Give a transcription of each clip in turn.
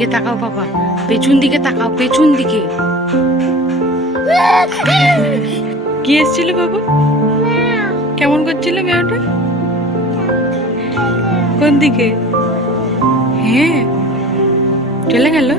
দিকে তাকাও বাবা, পেছন দিকে তাকাও, পেছন দিকে। কি এসেছিল বাবা? কেমন করছিল মেয়েটা? কোন দিকে? হ্যাঁ, চলে গেল।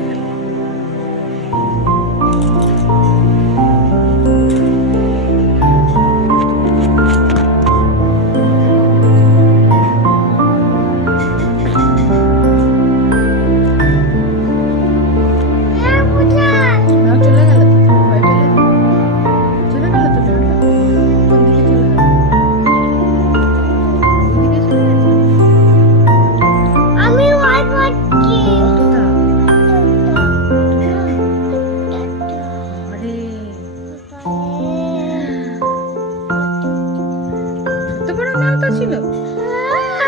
ছিল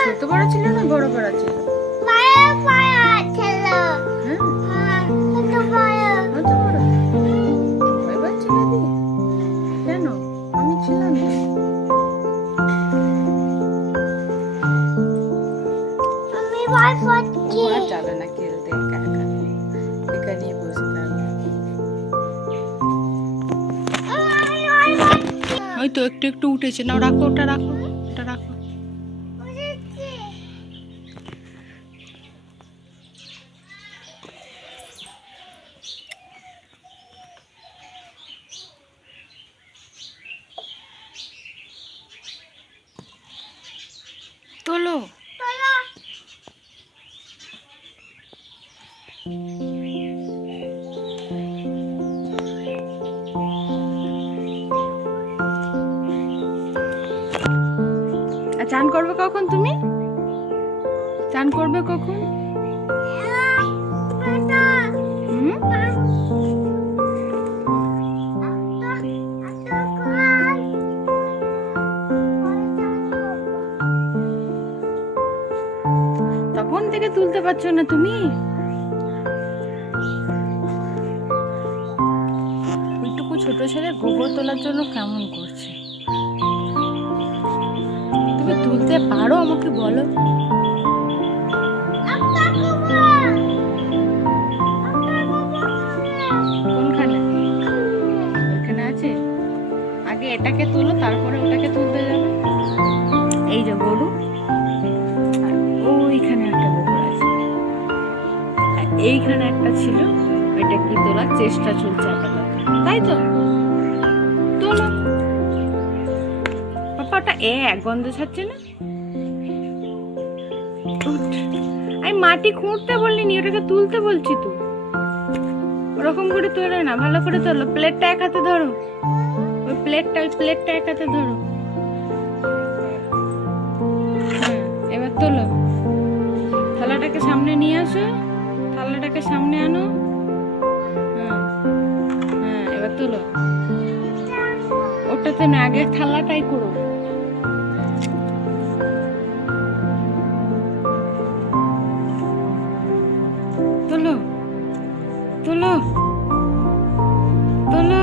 ছোট বড় ছিল না বড় বড় ছিল? কেন? আমি ছিলাম চলে না খেলতে, একা একা এখানে বসে থাকবে। ওই তো একটু একটু উঠেছে, না রাখো, ওটা রাখো, ওটা রাখো। তোলো চান করবে কখন? তুমি চান করবে কখন? তখন থেকে তুলতে পারছো না তুমি? ওইটুকু ছোট ছেলে গোবর তোলার জন্য কেমন করছে? তুমি তুলতে পারো? আমাকে বলো। কোনখানে? এখানে আছে। আগে এটাকে তুলো, তারপরে ওটাকে তুলতে যাবে। এই যে গরু, ওইখানে একটা গোবর আছে, এইখানে একটা ছিল, ওইটা কি তোলার চেষ্টা চলছে আপাতত, তাই তো? তোলো পাপা, ওটা গন্ধ ছাড়ছে না? আমি মাটি খুঁড়তে বলিনি, ওটাকে তুলতে বলছি তো। ওরকম করে তোলে না, ভালো করে তোলো। প্লেটটা এক হাতে ধরো, ওই প্লেটটা এক হাতে ধরো। হ্যাঁ, এবার তোলো। থালাটাকে সামনে নিয়ে আসো, থালাটাকে সামনে আনো। হ্যাঁ হ্যাঁ, এবার তোলো। ওটাতে না, আগে থালাটাই করো। তোলো তোলো তোলো,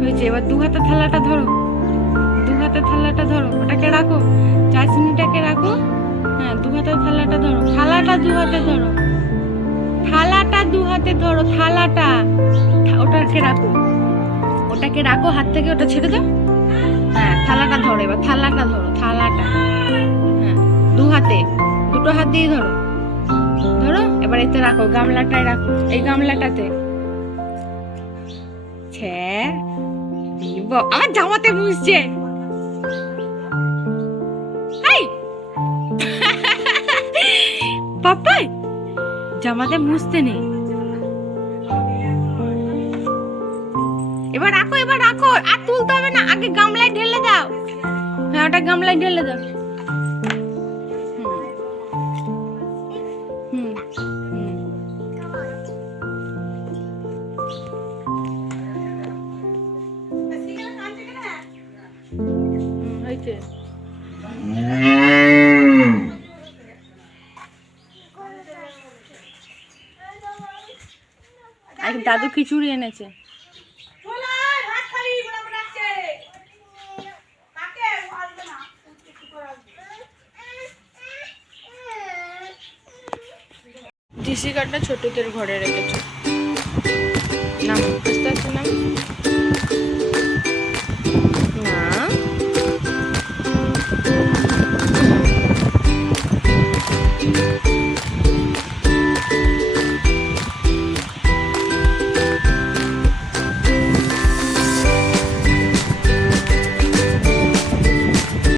হয়েছে। এবার দু হাতে থালাটা ধরো, দু হাতে থালাটা ধরো, ওটাকে রাখো, চাশনিটাকে রাখো। হ্যাঁ, দু হাতে থালাটা ধরো, থালাটা দু হাতে ধরো, থালাটা দু হাতে ধরো, থালাটা। ওটাকে রাখো, ওটাকে রাখো, হাত থেকে ওটা ছেড়ে দাও। হ্যাঁ, থালাটা ধরো, এবার থালাটা ধরো, থালাটা। হ্যাঁ, দু হাতে, দুটো হাত দিয়ে ধরো, ধরো। এবার এতে রাখো, গামলাটায় রাখো, এই গামলাটাতে। আমার জামাতে মুছছে। পাপাই জামাতে মুছতে নেই। এবার রাখো, এবার রাখো, আর তুলতে হবে না, আগে গামলায় ঢেলে দাও। হ্যাঁ, ওটা গামলায় ঢেলে দাও। দাদু খিচুড়ি এনেছে। ফিসি কার্ডটা ছোটদের ঘরে রেখেছো। নাম আস্তে আস্তে নাম।